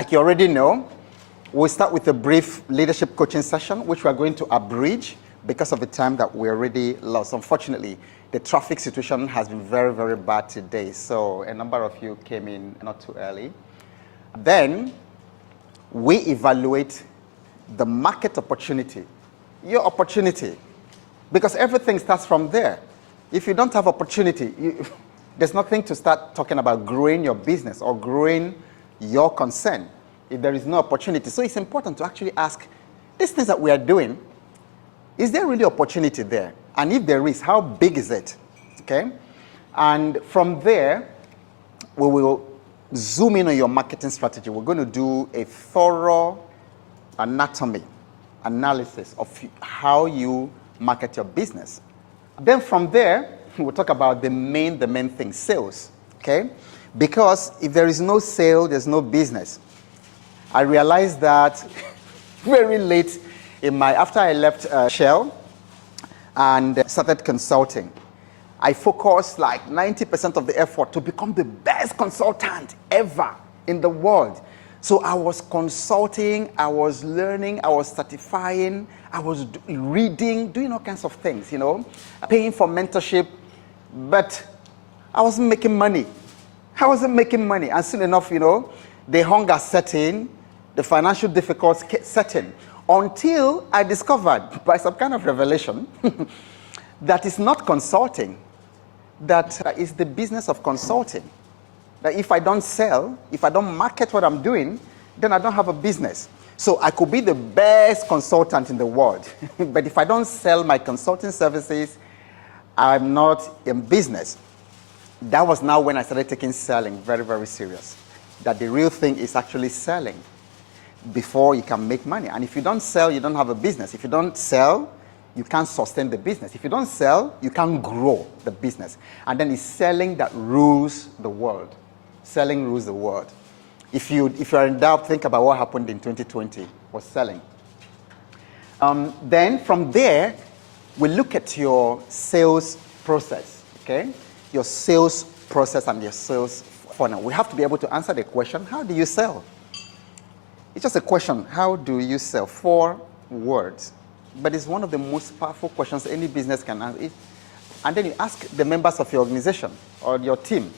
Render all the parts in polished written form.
Like you already know, we'll start with a brief leadership coaching session, which we're going to abridge because of the time that we already lost. Unfortunately, the traffic situation has been very, very bad today, so a number of you came in not too early. Then we evaluate the market opportunity, your opportunity, because everything starts from there. If you don't have opportunity, there's nothing to start talking about growing your business or growing your concern if there is no opportunity. So it's important to actually ask, these things that we are doing, is there really opportunity there? And if there is, how big is it? Okay? And from there, we will zoom in on your marketing strategy. We're going to do a thorough analysis of how you market your business. Then from there, we'll talk about the main thing, sales, okay? Because if there is no sale, there's no business. I realized that very late after I left Shell and started consulting, I focused like 90% of the effort to become the best consultant ever in the world. So I was consulting, I was learning, I was certifying, I was reading, doing all kinds of things, paying for mentorship, but I wasn't making money. And soon enough, the hunger set in, the financial difficulties set in, until I discovered by some kind of revelation that it's not consulting, that is the business of consulting. That if I don't sell, if I don't market what I'm doing, then I don't have a business. So I could be the best consultant in the world, but if I don't sell my consulting services, I'm not in business. That was now when I started taking selling very, very serious. That the real thing is actually selling before you can make money. And if you don't sell, you don't have a business. If you don't sell, you can't sustain the business. If you don't sell, you can't grow the business. And then it's selling that rules the world. Selling rules the world. If you're in doubt, think about what happened in 2020 was selling. Then from there, we look at your sales process, okay? Your sales process and your sales funnel. We have to be able to answer the question, how do you sell? It's just a question, how do you sell? 4 words. But it's one of the most powerful questions any business can answer. And then you ask the members of your organization or your team,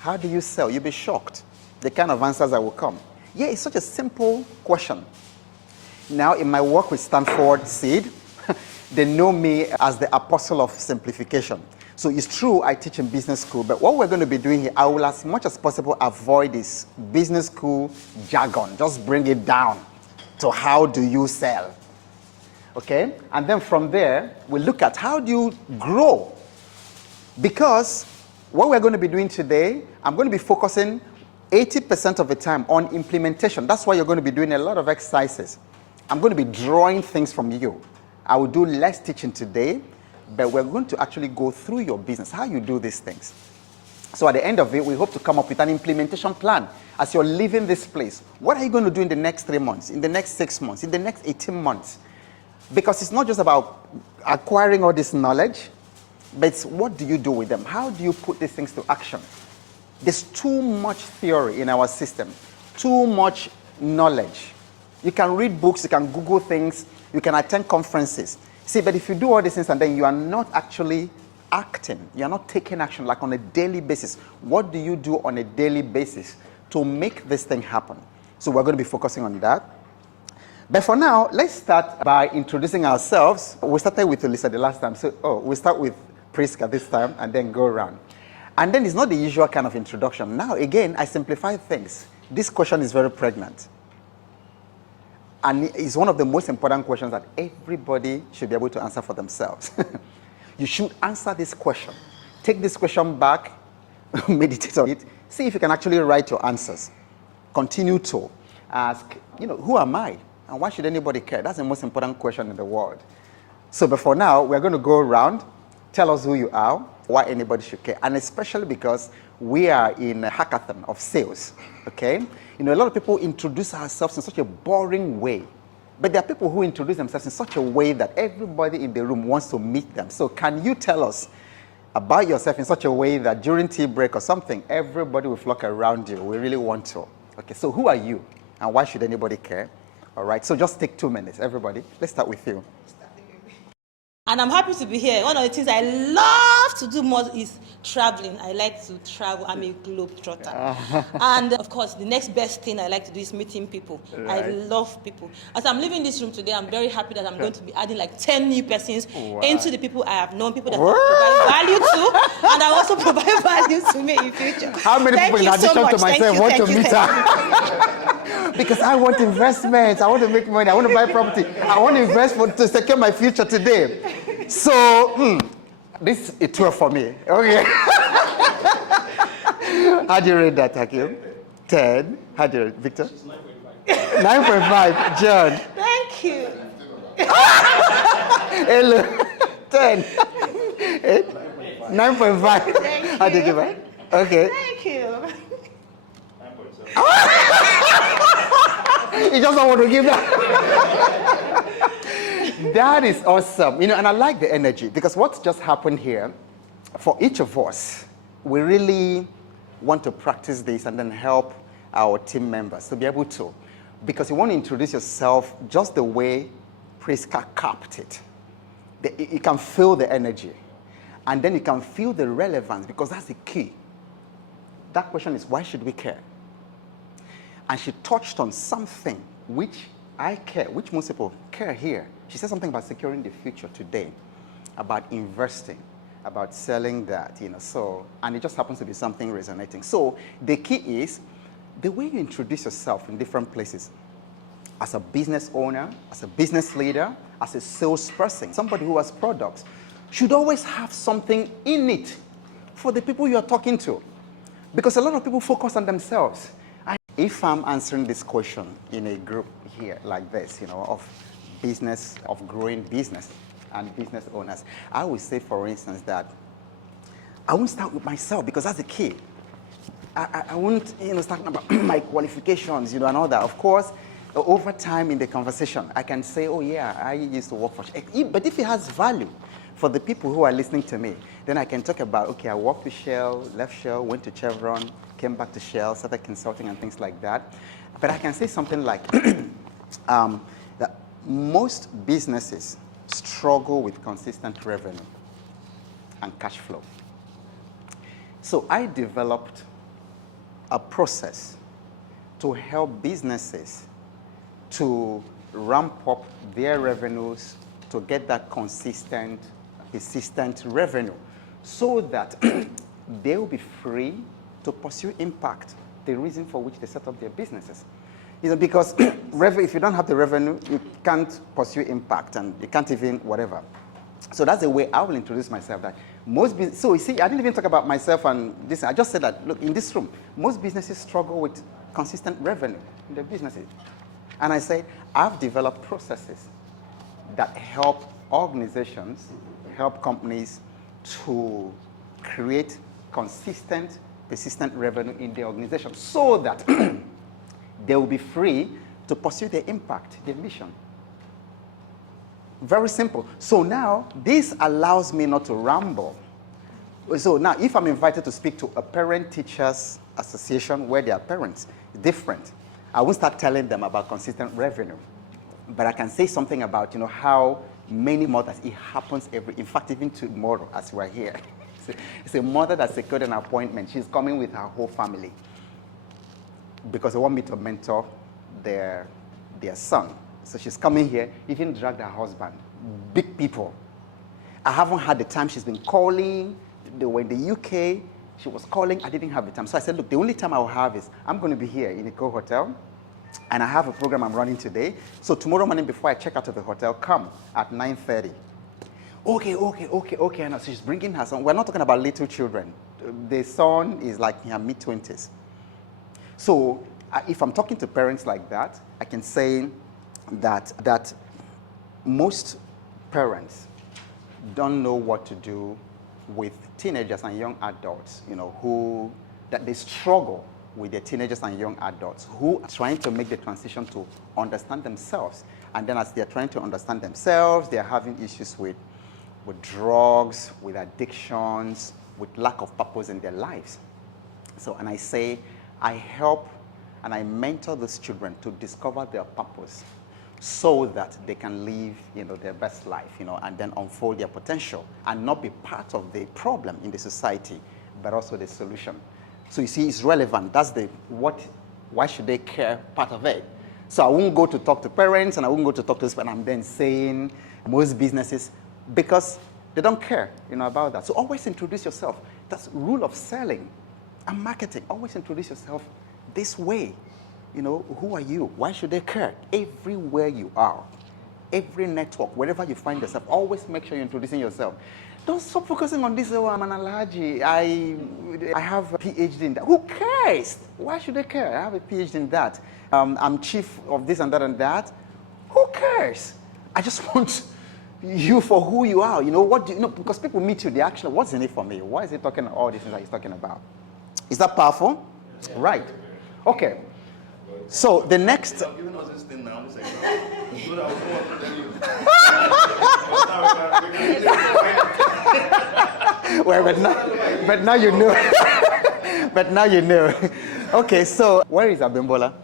how do you sell? You'll be shocked, the kind of answers that will come. Yeah, it's such a simple question. Now, in my work with Stanford Seed, they know me as the apostle of simplification. So it's true I teach in business school, but what we're going to be doing here, I will as much as possible avoid this business school jargon. Just bring it down to how do you sell. Okay? And then from there, we look at how do you grow? Because what we're going to be doing today, I'm going to be focusing 80% of the time on implementation. That's why you're going to be doing a lot of exercises. I'm going to be drawing things from you. I will do less teaching today, but we're going to actually go through your business, how you do these things. So at the end of it, we hope to come up with an implementation plan. As you're leaving this place, what are you going to do in the next 3 months, in the next 6 months, in the next 18 months? Because it's not just about acquiring all this knowledge, but it's what do you do with them? How do you put these things to action? There's too much theory in our system, too much knowledge. You can read books, you can Google things, you can attend conferences. See, but if you do all these things and then you are not actually acting, you are not taking action like on a daily basis, what do you do on a daily basis to make this thing happen? So we're going to be focusing on that. But for now, let's start by introducing ourselves. We started with Lisa the last time, so we'll start with Priska this time and then go around. And then it's not the usual kind of introduction. Now, again, I simplify things. This question is very pregnant. And it's one of the most important questions that everybody should be able to answer for themselves. You should answer this question. Take this question back, meditate on it, see if you can actually write your answers. Continue to ask, who am I? And why should anybody care? That's the most important question in the world. So before now, we're going to go around, tell us who you are, why anybody should care, and especially because we are in a hackathon of sales, okay? A lot of people introduce ourselves in such a boring way, but there are people who introduce themselves in such a way that everybody in the room wants to meet them. So can you tell us about yourself in such a way that during tea break or something, everybody will flock around you? We really want to. Okay, so who are you? And why should anybody care? All right, so just take 2 minutes, everybody. Let's start with you. And I'm happy to be here. One of the things I love to do more is traveling. I like to travel. I'm a globetrotter. And of course, the next best thing I like to do is meeting people. Right. I love people. As I'm leaving this room today, I'm very happy that I'm going to be adding like 10 new persons into the people I have known, people that I provide value to, and I also provide value to me in future. How many people in addition to myself want to meet her? Because I want investments, I want to make money, I want to buy property, I want to invest to secure my future today. So, this is a tour for me. Okay. How do you rate that, Hakim? 10. How do you rate Victor? 9.5. John? Thank you. Hello. 10. 8. 9.5. How do you give it? Okay. Thank you. You just don't want to give that. That is awesome. You know, and I like the energy because what's just happened here, for each of us, we really want to practice this and then help our team members to be able to. Because you want to introduce yourself just the way Priska capped it. You can feel the energy. And then you can feel the relevance because that's the key. That question is, why should we care? And she touched on something which I care, which most people care here. She said something about securing the future today, about investing, about selling that, you know, so, and it just happens to be something resonating. So the key is the way you introduce yourself in different places, as a business owner, as a business leader, as a salesperson, somebody who has products, should always have something in it for the people you are talking to. Because a lot of people focus on themselves. If I'm answering this question in a group here like this, you know, of business, of growing business and business owners, I would say, for instance, that I won't start with myself because that's the key. I won't, you know, start about my qualifications, you know, and all that. Of course, over time in the conversation, I can say, oh yeah, I used to work for Shell. But if it has value for the people who are listening to me, then I can talk about, okay, I worked with Shell, left Shell, went to Chevron, came back to Shell, started consulting and things like that. But I can say something like that most businesses struggle with consistent revenue and cash flow. So I developed a process to help businesses to ramp up their revenues to get that consistent, persistent revenue so that they will be free to pursue impact, the reason for which they set up their businesses. You know, because if you don't have the revenue, you can't pursue impact and you can't even whatever. So that's the way I will introduce myself. That so you see, I didn't even talk about myself and this. I just said that, look, in this room, most businesses struggle with consistent revenue in their businesses. And I said, I've developed processes that help organizations, help companies to create consistent, persistent revenue in the organization so that they will be free to pursue their impact, their mission. Very simple. So now, this allows me not to ramble. So now, if I'm invited to speak to a parent-teachers association where there are parents, different. I won't start telling them about consistent revenue. But I can say something about, you know, how many mothers, it happens in fact, even tomorrow as we're here. It's a mother that secured an appointment. She's coming with her whole family because they want me to mentor their son. So she's coming here, even dragged her husband. Big people. I haven't had the time. She's been calling. They were in the UK. She was calling. I didn't have the time. So I said, look, the only time I'll have is I'm going to be here in Eco Hotel. And I have a program I'm running today. So tomorrow morning before I check out of the hotel, come at 9:30. Okay. And so she's bringing her son. We're not talking about little children. The son is like in her mid-20s. So if I'm talking to parents like that, I can say that most parents don't know what to do with teenagers and young adults, you know, that they struggle with their teenagers and young adults who are trying to make the transition to understand themselves. And then as they're trying to understand themselves, they're having issues with drugs, with addictions, with lack of purpose in their lives. So, and I say, I help and I mentor these children to discover their purpose so that they can live, their best life, and then unfold their potential and not be part of the problem in the society, but also the solution. So you see, it's relevant. That's why should they care part of it. So I won't go to talk to parents and I won't go to talk to this, but I'm then saying most businesses, because they don't care, about that. So always introduce yourself. That's rule of selling and marketing. Always introduce yourself this way. Who are you? Why should they care? Everywhere you are, every network, wherever you find yourself, always make sure you're introducing yourself. Don't stop focusing on this, I'm an allergy, I have a PhD in that. Who cares? Why should they care? I have a PhD in that. I'm chief of this and that and that. Who cares? I just want you for who you are. Because people meet you, they actually, what's in it for me? Why is he talking all these things that he's talking about? Is that powerful? Yeah. Right. Okay. So the next. You're giving us this thing now. Well, but now you know. But now you know. Okay, so where is Abimbola?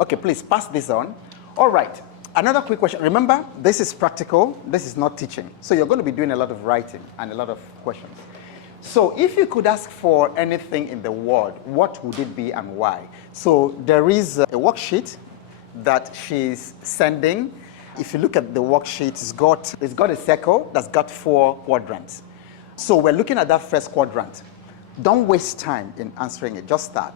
Okay, please pass this on. All right. Another quick question. Remember, this is practical. This is not teaching. So you're going to be doing a lot of writing and a lot of questions. So if you could ask for anything in the world, what would it be and why? So there is a worksheet that she's sending. If you look at the worksheet, it's got a circle that's got 4 quadrants. So we're looking at that first quadrant. Don't waste time in answering it. Just start,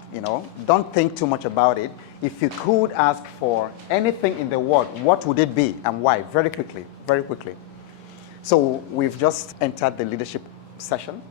Don't think too much about it. If you could ask for anything in the world, what would it be and why? Very quickly, very quickly. So we've just entered the leadership session.